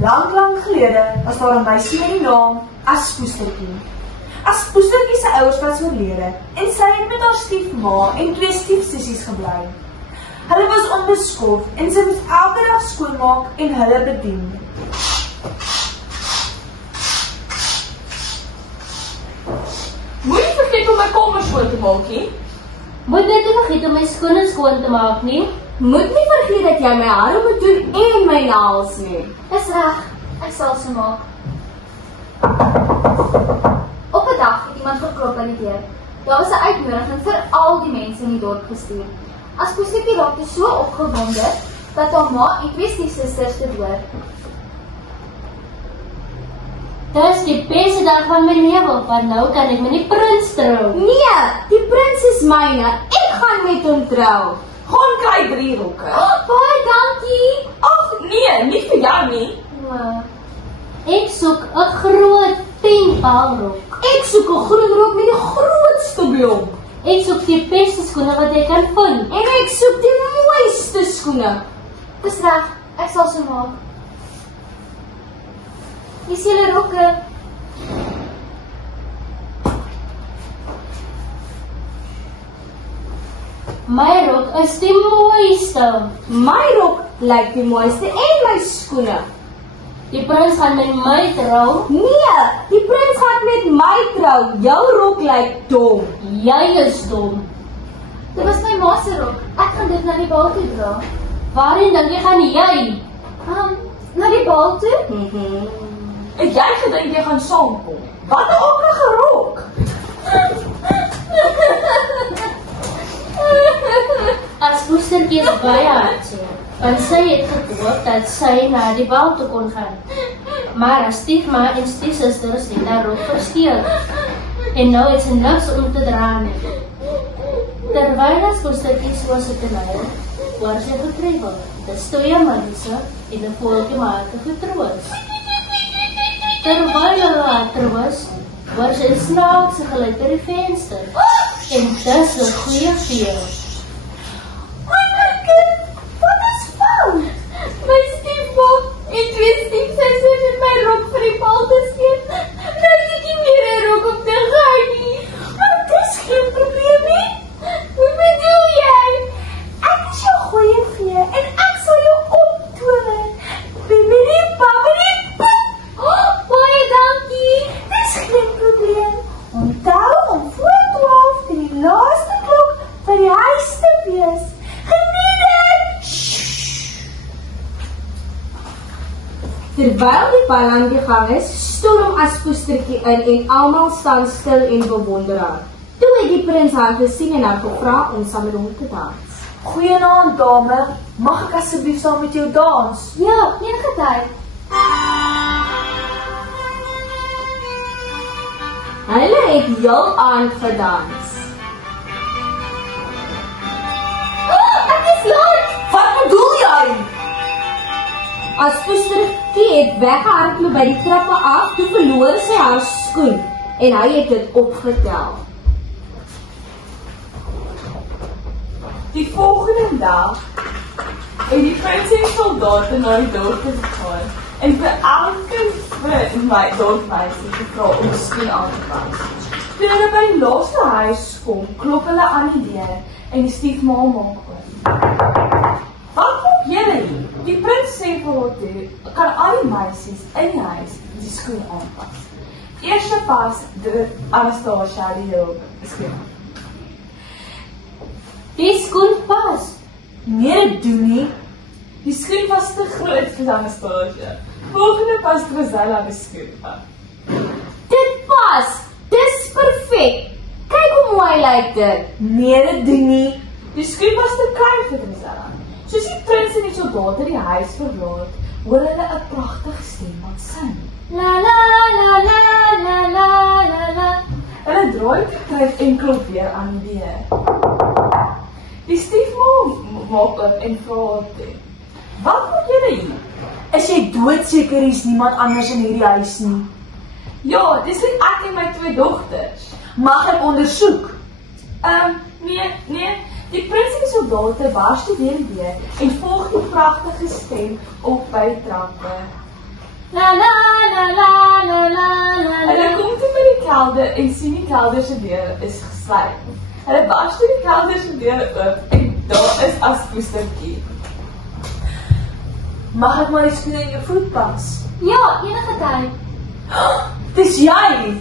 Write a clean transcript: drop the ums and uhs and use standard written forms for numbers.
Lang gelede was daar 'n meisie met die naam Aspoestertjie. Aspoestertjie se ouers was oorlede en sy het met haar stiefma en 2 stiefsissies gebly. Hulle was onbeskof en sy moes elke dag skoonmaak en hulle bedien. Moenie vergeet om my kamer skoon te maak nie. Moet net nie vergeet om my skoene skoon te maak nie. Moet nie vergeet dat jy my hare moet doen en my naels nie. Is reg, ek sal so maak. Op 'n dag het iemand geklop aan die deur. Daar was 'n uitnodiging vir al die mense in die dorp gestuur. Aspoestertjie raakte so opgewonde dat haar ma en 2 stiefsusters dit hoor. Dis die beste dag van my lewe, want nou kan ek met die prins trou. Nee, die prins is myne. Ek gaan met hom trou. Gaan kry 3 rokke. Baie dankie. Ag nee, nie vir jou nie. Ek soek 'n groot pinkbalrok. Ek soek 'n groen rok met die grootste blom. Ek soek die beste skoene wat ek kan vind. En ek soek die mooiste skoene. Dis reg, ek sal so maak. Dis julle rokke. My rok is die mooiste. My rok lyk die mooiste en my skoene. Die prins gaan met my trou. Nee, die prins gaan met my trou. Jou rok lyk dom. Jy is dom. Dit was my ma se rok. Ek gaan dit na die bal toe dra. Waarheen dink jy gaan jy? Na die bal toe? Het jy gedink jy gaan saamkom? Wat 'n aardige rok. Aspoestertjie is baie hartseer, want sy het gehoop dat sy na die bal toe kon gaan. Maar haar stiefma en stiefsusters het haar rok gesteel. En nou het sy niks om te dra nie. Terwyl Aspoestertjie so sit te ly, waar sy getref word, dis 2 mense en 'n voeltjie maak getroos. Terwyl hulle haar troos, hoor sy 'n snaakse geluid by die venster. En dis 'n goeie geur. My stiefma en 2 stiefsusters het my rok vir die bal gesteek. Nou het ek nie meer 'n rok om te gaan nie. Maar dis geen probleem nie. Hoe bedoel jy? Ek is jou goeie vee en ek sal jou optower. Bibbidi babbidi bop. Baie dankie. Dis geen probleem. Onthou om voor 12 vir die laaste klok by die huis te wees. Geniet dit! Terwyl die bal aan die gang is, storm Aspoestertjie in en almal staan stil en bewonder haar. Toe het die prins haar gesien en haar gevra om saam met hom te dans. Goeienaand dame, mag ek asseblief saam met jou dans? Ja, enige tyd. Hulle het heel aand gedans. Ek is laat! Wat bedoel jy? Aspoestertjie het weggehardloop by die trappe af, toe verloor sy haar skoen en hy het dit opgetel. Die volgende dag het die prins en soldate na die dorp gegaan en vir elke dorpmeisie gevra om skoen aan te pas. Toe hulle by die laaste huis kom, klop hulle aan die deur en die stiefma maak oop. Wat maak julle hier? Die prins sê vir haar toe, kan al die meisies in die huis die skoen aanpas. Eerste pas Anastasia die heel skoen. Die skoen pas. Nee, dit doen nie. Die skoen was te groot vir Anastasia. Volgende pas Rosella die skoen aan. Dit pas! Dis perfek! Kyk hoe mooi lyk dit! Nee, dit doen nie. Die skoen was te klein vir Rosella. Soos die prins en die soldate die huis verlaat, hoor hulle 'n pragtige stem wat sing. La la la la la la la la. Hulle draai te kruip en klop weer aan die deur. Die stiefma maak oop en vra haar toe, wat maak julle hier? Is jy doodseker hier's niemand anders in hierdie huis nie? Ja, dis net ek en my 2 dogters. Mag ek ondersoek? Nee, die prins en die soldate bars toe weer en volg die pragtige stem op by die trappe. La la la la la la la Hulle la. kom toe by die kelder en sien die kelder se deure is gesluit. Hulle bars toe die kelder se deure oop en daar is Aspoestertjie. Mag ek maar die skoene in jou voet pas? Ja, enige tyd. Dis jy!